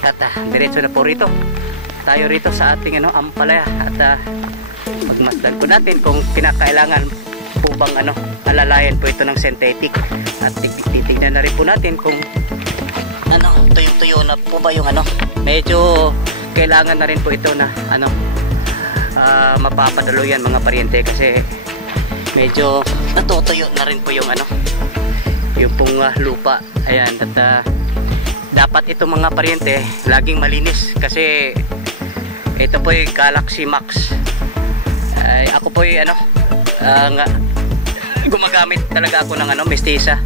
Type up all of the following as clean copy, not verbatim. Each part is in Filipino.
At diretso na po rito. Tayo rito sa ating ampalaya. At pagmasdan po natin kung kinakailangan po bang alalayan po ito ng synthetic. At titignan na rin po natin kung tuyong-tuyo na po ba yung medyo kailangan na rin po ito na mapapadalo yan mga paryente, kasi medyo natutuyo na rin po yung yung pong lupa. Ayan, at dapat ito mga paryente laging malinis, kasi ito po yung Galaxy Max. Ako po yung gumagamit talaga ako ng Mestiza.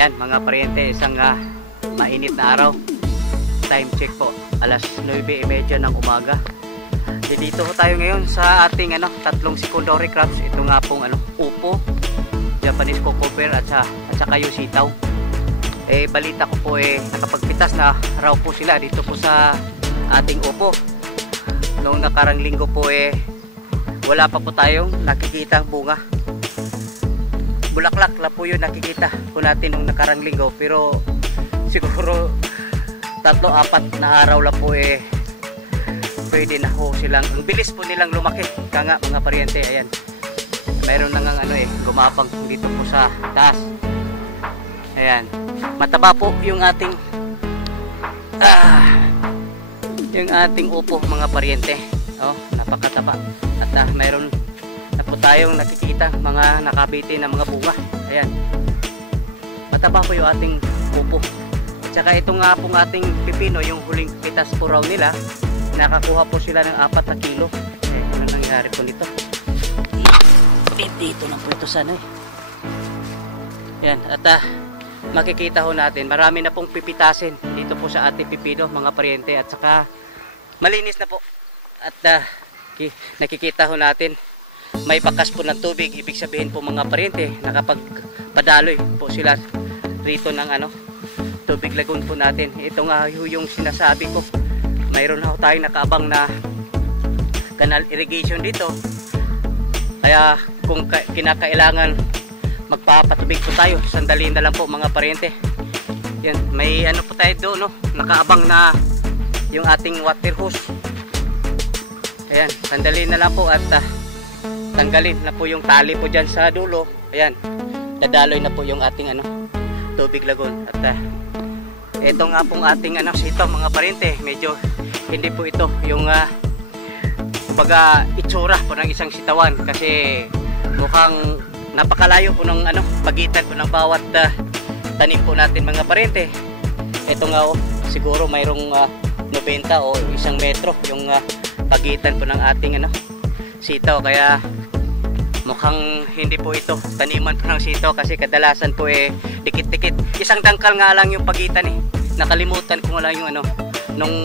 Ayan mga paryente, isang mainit na araw. Time check po, alas 9:30 ng umaga. Dito tayo ngayon sa ating tatlong secondary crops. Ito nga pong upo, Japanese cucumber at saka yung sitaw. Balita ko po nakapagpitas na raw po sila dito po sa ating upo. Noong nakarang linggo po wala pa po tayong nakikita bunga. Bulaklak lang po yun nakikita po natin nung nakarang linggo, pero siguro 3-4 na araw lang po pwede na ho silang, ang bilis po nilang lumaki. Kaya nga mga paryente, ayan, mayroon na nga gumapang dito po sa taas. Ayan, mataba po yung ating upo mga paryente. Napakataba. At mayroon na po tayong nakikita mga nakabiti na mga bunga. Ayan, mataba po yung ating upo. Tsaka ito nga pong ating pipino, yung huling pitas po raw nila, nakakuha po sila ng 4 na kilo. Ano nangyari po nito? Dito na po ito sana Ayan, at makikita ho natin marami na pong pipitasin dito po sa ating pipino mga paryente, at saka malinis na po. At nakikita ho natin may bakas po ng tubig. Ibig sabihin po mga paryente, nakapagpadaloy po sila rito ng tubig lagoon po natin. Ito nga yung sinasabi ko, mayroon na tayong nakaabang na canal irrigation dito. Kaya kung kinakailangan magpapatubig po tayo, sandali na lang po mga paryente. Yan, may po tayo doon, nakaabang na yung ating water hose. Ayan, sandali na lang po at tanggalin na po yung tali po dyan sa dulo. Ayan, dadaloy na po yung ating tubig lagoon. At ito nga pong ating sito mga paryente, medyo hindi po ito yung kumbaga itsura po ng isang sitawan, kasi mukhang napakalayo po ng pagitan po ng bawat tanim po natin mga paryente. Ito nga siguro mayroong 90 o 1 metro yung pagitan po ng ating sitaw, kaya mukhang hindi po ito taniman po ng sitaw, kasi kadalasan po dikit-dikit. Isang dangkal nga lang yung pagitan Nakalimutan ko nga lang yung nung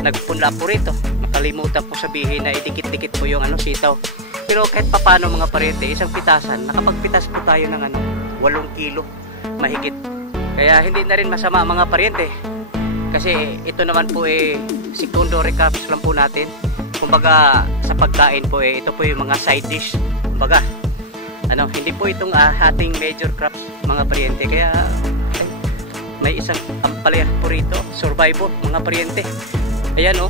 nagpunla po rito, nakalimutan po sabihin na dikit-dikit po yung sitaw. Pero kahit papano mga paryente, isang pitasan, nakapagpitas po tayo ng 8 kilo mahigit. Kaya hindi na rin masama mga paryente, kasi ito naman po secondary crops lang po natin. Kumbaga sa pagkain po ito po yung mga side dish. Kumbaga hindi po itong ating major crops mga paryente. Kaya may isang ampalaya po rito, survival mga paryente. Ayan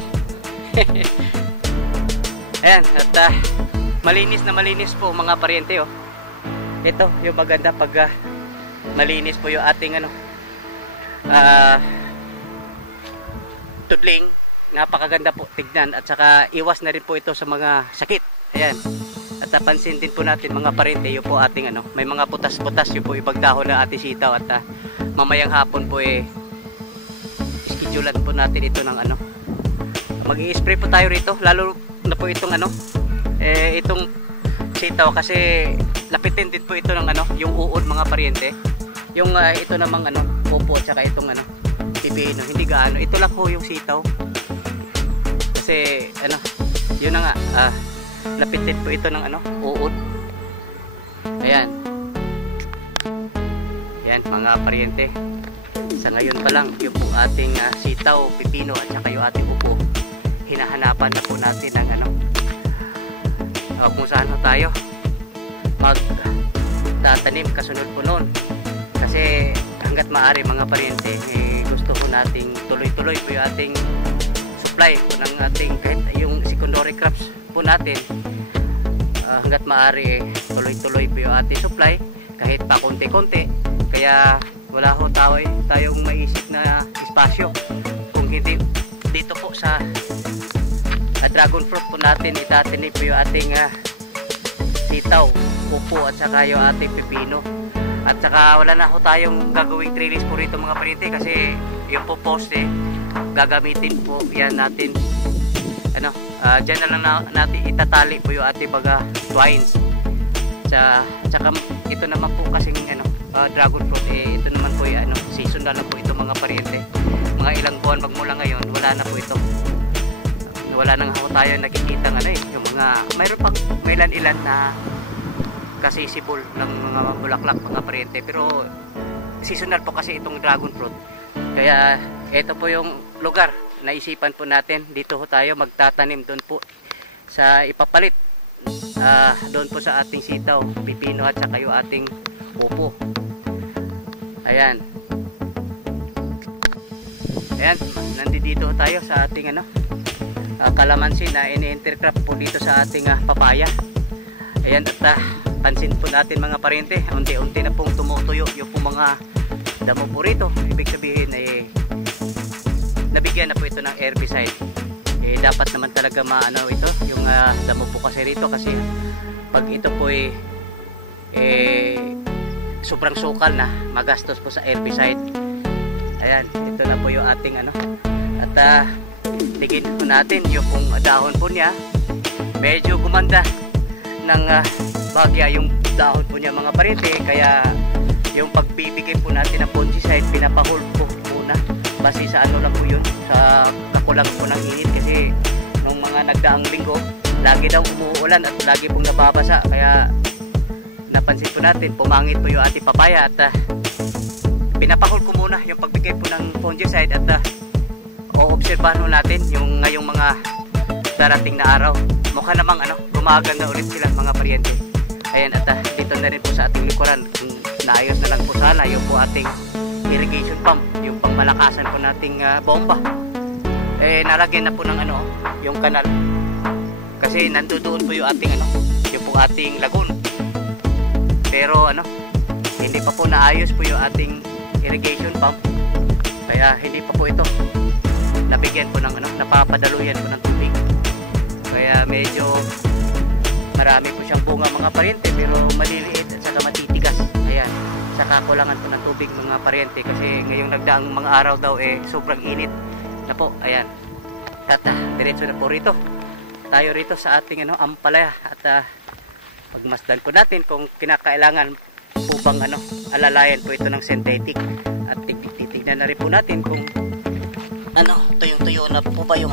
ayan, at malinis na malinis po mga paryente Ito yung maganda pag malinis po yung ating tudling. napakaganda po tignan at saka iwas na rin po ito sa mga sakit. Ayan. At napansin din po natin mga parente, yun po ating may mga butas-butas, yun po ibang dahon ng ating sitaw at mamayang hapon po schedulean po natin ito ng mag-i-spray po tayo rito, lalo na po itong itong sitaw kasi lapitin din po ito ng yung uod mga pariente. Yung ito namang popo at saka itong pipino, hindi gaano. Ito lang po yung sitaw. Kasi yun na nga, lapitin po ito ng uod. Ayan. Yan mga pariente. Sa ngayon pa lang, yung po ating sitaw, pipino at saka yung ating upo, hinahanapan na po natin ng kung saan tayo magtatanim kasunod po noon. Kasi hanggat maaari mga pariente, gusto ko nating tuloy-tuloy po yung ating supply po ng ating kahit yung secondary crops po natin. Hanggat maaari tuloy-tuloy po yung ating supply kahit pa konti-konti. Kaya wala ho tayong maisip na espasyo kung hindi dito po sa dragon fruit po natin itatanim po yung ating sitaw, upo at saka yung ating pipino. At saka wala na ho tayong gagawing trellis po rito mga pariente kasi yung po poste gagamitin po yan natin dyan na lang natin itatali po yung ating baga twines. Tsaka ito naman po kasing dragon fruit ito naman po yung season na lang po ito mga pariente. Mga ilang buwan magmula ngayon wala na po ito. Wala nang ako tayo nakikita yung mga mayroon pa may ilan na kasisibol ng mga bulaklak mga pariente, pero seasonal po kasi itong dragon fruit. Kaya ito po yung lugar naisipan po natin, dito ho tayo magtatanim doon po sa ipapalit doon po sa ating sitaw, pipino at saka yung ating upo. Ayan, nandito tayo sa ating kalamansi na ini-intercrop po dito sa ating papaya. Ayan, at pansin po natin mga pariente, unti-unti na pong tumutuyo yung po mga damo po rito. Ibig sabihin nabigyan na po ito ng herbicide. Dapat naman talaga ito yung damo po kasi rito, kasi pag ito po sobrang sukal na, magastos po sa herbicide. Ayan, ito na po yung ating at tigin po natin yung pong dahon po niya, medyo gumanda ng bagya yung dahon po niya mga pariente. Kaya yung pagbibigay po natin ng fungicide, pinapahol po muna base sa lang po yun, sa kakulang po ng init. Kasi nung mga nagdaang linggo lagi daw umuulan at lagi pong nababasa, kaya napansin po natin pumangit po yung ating papaya at pinapahol ko muna yung pagbigay po ng fungicide. At o-obserbahan natin yung ngayong mga darating na araw, mukha namang gumaganda ulit sila mga pariente. Ayan, at dito na rin po sa ating likuran, naayos na lang po sana yung po ating irrigation pump, yung pangmalakasan po nating bomba. Nalagyan na po ng yung kanal, kasi nandoon po yung ating yung po ating lagoon. Pero hindi pa po naayos po yung ating irrigation pump, kaya hindi pa po ito nabigyan po ng napapadaluyan po ng tubig. Kaya medyo marami po siyang bunga mga pariente, pero maliliit at saka matitigas. Ayan, sa kakulangan po ng tubig mga pariente, kasi ngayong nagdaang mga araw daw sobrang init na po. Ayan, at diretso na po rito tayo rito sa ating ampalaya, at pagmasdan po natin kung kinakailangan po bang alalayan po ito ng synthetic, at titignan na rin po natin kung tuyong-tuyo na po ba yung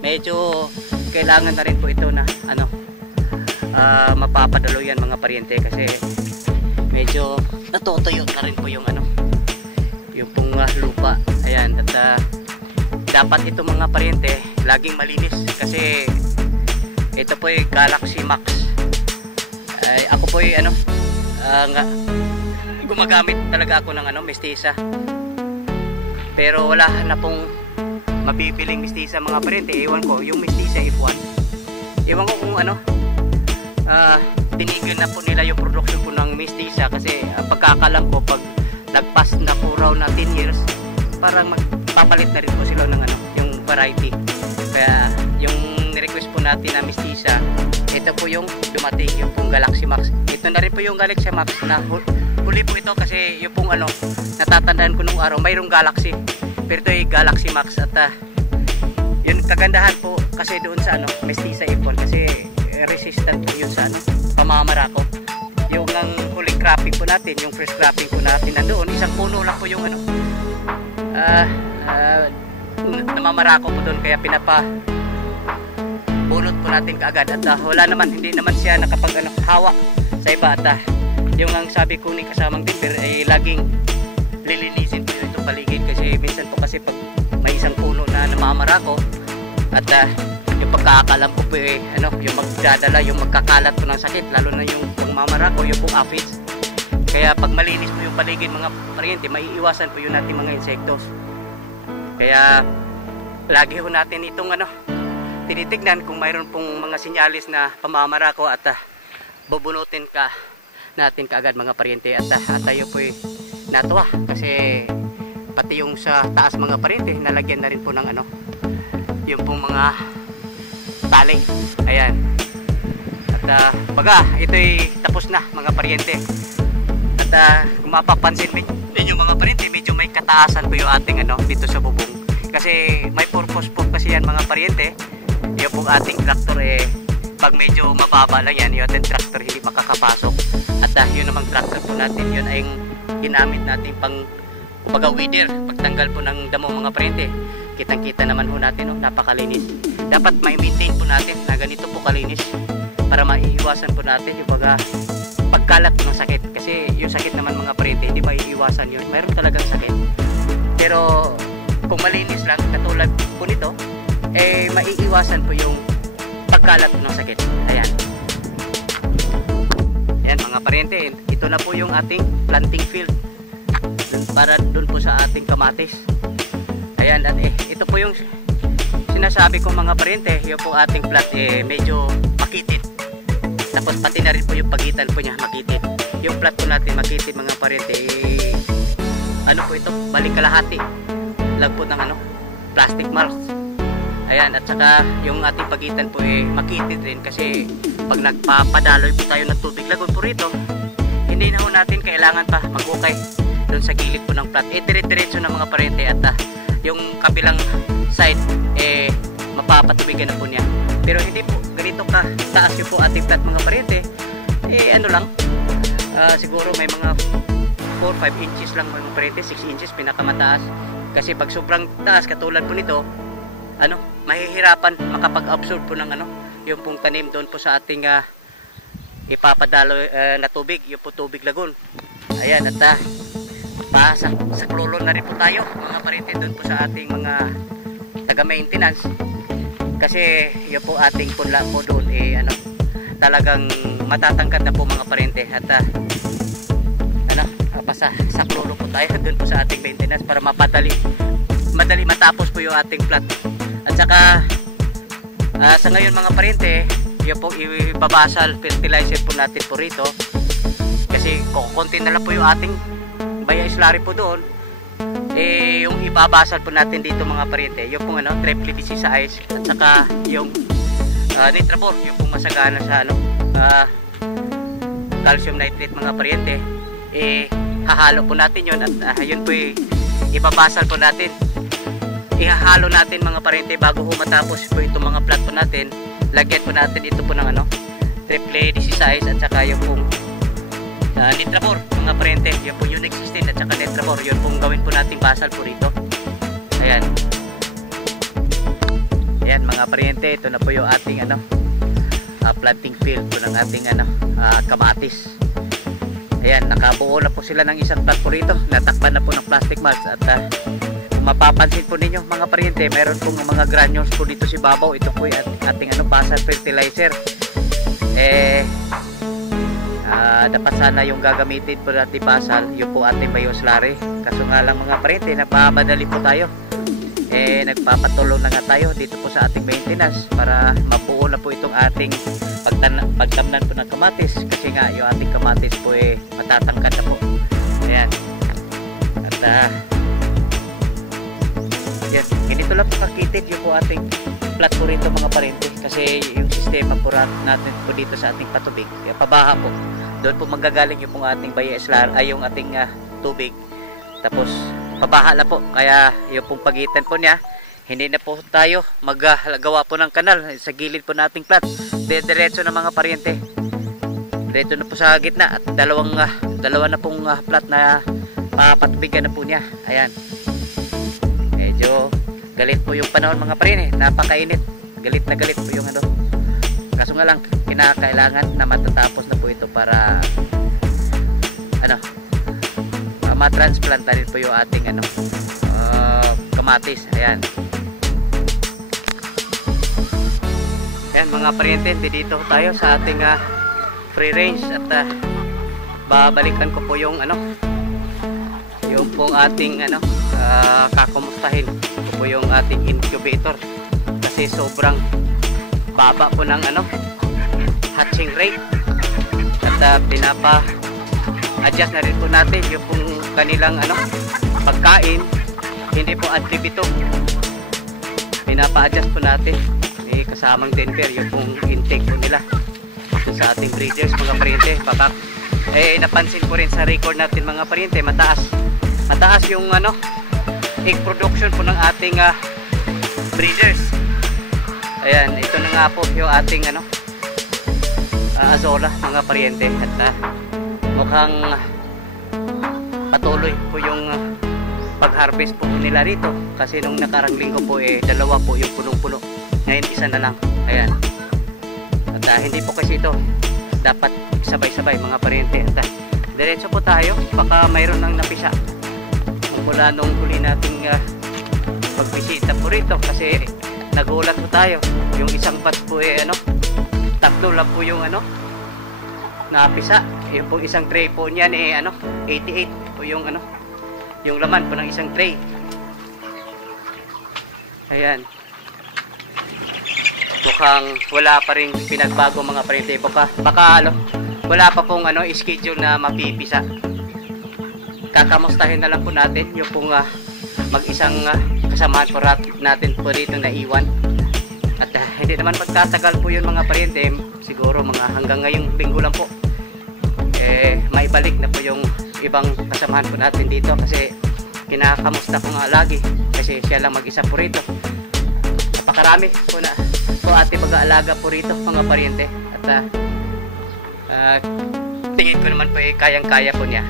medyo kailangan na rin po ito na mapapadaluyan mga pariente, kasi medyo natutuyo na rin po yung yung pong lupa. Ayan, at dapat ito mga pariente laging malinis, kasi ito po yung Galaxy Max. Ako po yung gumagamit talaga ako ng mestiza, pero wala na pong mabibiling mestiza mga pariente. Ewan ko yung mestiza F1, ewan ko kung tinigil na po nila yung production po ng mestiza, kasi pagkakalam ko pag nagpas na po raw na 10 years parang magpapalit na rin po sila ng yung variety. Kaya yung nirequest po natin na mistisa, ito po yung dumating, yung pong Galaxy Max. Ito na rin po yung Galaxy Max na huli po ito kasi yung pong ano, natatandaan ko nung araw, mayroong Galaxy. Pero ito ay Galaxy Max at yun kagandahan po kasi doon sa ano, mestiza ipon kasi resistant po yun sa ano, pamamarako. Yung ang huling cropping po natin, yung first cropping po natin nandoon, isang puno lang po yung ano, namamarako po doon kaya bunot po natin kaagad at wala naman, hindi naman siya nakapag ano, hawa sa iba at yung ang sabi ko ni kasamang timber ay laging lilinisin po itong paligid kasi minsan po kasi pag may isang puno na namamarako at yung pagkakalam po po ano, yung magdadala, yung magkakalat po ng sakit lalo na yung pangmamarako, yung pong aphids. Kaya pag malinis po yung paligid mga paryente, maiiwasan po yun natin mga insektos. Kaya lagi ho natin itong ano, tinitignan kung mayroon pong mga sinyalis na pamamarako at bubunutin natin kaagad mga paryente at tayo po natuwa kasi pati yung sa taas mga paryente nalagyan na rin po ng ano, yung pong mga tali. Ayan. At baga ito'y tapos na mga paryente. At kung mapapansin ninyo mga paryente, medyo may kataasan po yung ating ano dito sa bubong kasi may purpose po kasi yan mga paryente. Yung pong ating tractor pag medyo mababa lang yan, yung ating tractor hindi makakapasok. At yun namang tractor po natin, yun ay ginamit natin pang weeder, pagtanggal po ng damo mga paryente. Kitang kita naman po natin, napakalinis. Dapat mai-maintain po natin na ganito po kalinis para maiiwasan po natin yung pagkalat po ng sakit. Kasi yung sakit naman mga paryente, hindi maiiwasan yun. Mayroon talagang sakit. Pero kung malinis lang, katulad po nito, maiiwasan po yung pagkalat po ng sakit. Ayan. Ayan mga paryente, ito na po yung ating planting field para dun po sa ating kamatis. Ayan, at ito po yung sinasabi ko mga paryente, yung po ating plat medyo makitid. Tapos pati na rin po yung pagitan po niya makitid. Yung plat po natin makitid mga paryente, ano po ito, balik kalahati lang po ng ano, plastic mulch. Ayan, at saka yung ating pagitan po makitid rin kasi pag nagpapadaloy po tayo ng tubig lagon po rito, hindi na po natin kailangan pa mag-ukay doon sa gilid po ng plat. Dire-diretso na mga paryente at yung kabilang side mapapatubigan na po niya. Pero hindi po ganito ka taas yung po ating plat mga paryente. Ano lang, siguro may mga 4-5 inches lang mga paryente, 6 inches pinakamataas. Kasi pag sobrang taas katulad po nito, ano, mahihirapan makapag-absorb po ng ano, yung pong tanim doon po sa ating ipapadalo na tubig, yung po tubig lagun. Ayan, at sa klolo na rin po tayo mga paryente doon po sa ating mga taga-maintenance. Kasi yung po ating punla po doon ano, talagang matatangkad na po mga paryente at ano, sa klolo po tayo doon po sa ating maintenance para madali matapos po yung ating plat. At saka sa ngayon mga paryente, yung po ibabasal fertilizer po natin po rito kasi konti na lang po yung ating baya slurry po doon. Yung ibabasal po natin dito mga paryente, yung pong ano, triple DC sa ice at saka yung nitrabor, yung pong masagana sa ano, calcium nitrate mga paryente, hahalo po natin yun at yun po ibabasal po natin. Ihahalo natin mga paryente bago matapos po itong mga plat po natin. Lagyan po natin ito po ng ano, triple DC size at saka yung pong nitrabor mga paryente, yung pong Unix 16 at saka nitrabor, yun pong gawin po nating basal po rito. Ayan. Ayan mga paryente, ito na po yung ating ano, planting field po ng ating ano, kamatis. Ayan, nakabuo na po sila ng isang plat po rito. Natakpan na po ng plastic mulch at mapapansin po ninyo mga paryente, meron pong mga granules po dito si babaw. Ito po yung ating ano, basal fertilizer. Dapat sana yung gagamitin po natin basal, yung po ating bioslurry. Kaso nga lang mga paryente, nagpapadali po tayo. Nagpapatulong na nga tayo dito po sa ating maintenance para mabuo na po itong ating pagtamnan po ng kamatis. Kasi nga yung ating kamatis po matatangkad na po. Ayan. At Yan, ganito lang po kakitid yung po ating flat po rito mga parente, kasi yung sistema po natin po dito sa ating patubig, yung pabaha po, doon po magagaling yung pong ating bioslar ay yung ating tubig, tapos pabaha na po, kaya yung pong pagitan po niya, hindi na po tayo maggagawa po ng kanal sa gilid po nating plat, diretso na mga parente, diretso na po sa gitna, at dalawa na pong plat na papatubigan na po niya. Ayan, medyo galit po yung panahon mga parente, napakainit, galit na galit po yung ano, kaso nga lang kinakailangan na matatapos na po ito para ano, matransplanta rin po yung ating ano, kamatis. Ayan, ayan mga parente, dito tayo sa ating free range, at babalikan ko po yung ano, yung pong ating ano, kakumustahin ko po yung ating incubator, kasi sobrang baba po ng ano, hatching rate, at pinapa-adjust na rin po natin yung pong kanilang ano, pagkain, hindi po ad libitum, pinapa-adjust po natin, kasamang Denver yung pong intake po nila sa ating breeders mga parente. Baka napansin ko rin sa record natin mga parente, mataas yung ano, egg production po ng ating breeders. Ayan, ito na nga po yung ating ano, azola mga parente, at mukhang patuloy po yung pag-harvest po nila rito, kasi nung nakarang linggo po dalawa po yung punong-puno, ngayon isa na lang. Ayan, at hindi po kasi ito dapat sabay-sabay mga parente, at diretso po tayo, baka mayroon nang napisa mula nung huli nating pagbisita po rito, kasi nagulat po tayo, yung isang bat po ano, tatlo lang po yung ano, napisa. Yung pong isang tray po niyan ano, 88 po yung ano, yung laman po ng isang tray. Ayan, mukhang wala pa rin pinagbago mga parente, baka ano, wala pa pong ano, schedule na mapipisa. Kakamustahin na lang po natin yung pong mag-isang kasamahan po natin po rito na iwan, at hindi naman magtatagal po yun mga parente, siguro mga hanggang ngayong linggo lang po maibalik na po yung ibang kasamahan po natin dito, kasi kinakamusta ko nga lagi, kasi siya lang mag-isa po rito. Napakarami po na po ating mag-aalaga po rito mga parente, at tingin ko naman po kayang-kaya po niya.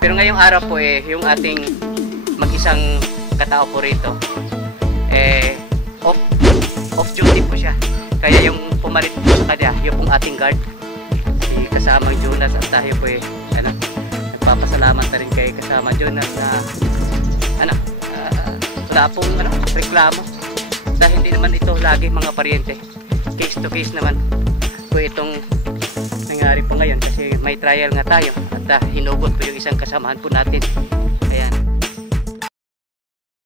Pero ngayong araw po yung ating mag-isang katao po rito off duty po siya, kaya yung pumalit po sa kanya yung pong ating guard, si kasamang Jonas, at tayo po ano, nagpapasalamat na rin kay kasama Jonas na ano, wala pong ano, reklamo, dahil hindi naman ito lagi mga parente, case to case naman po itong nangyari po ngayon, kasi may trial nga tayo, at hinugot po yung isang kasamahan po natin.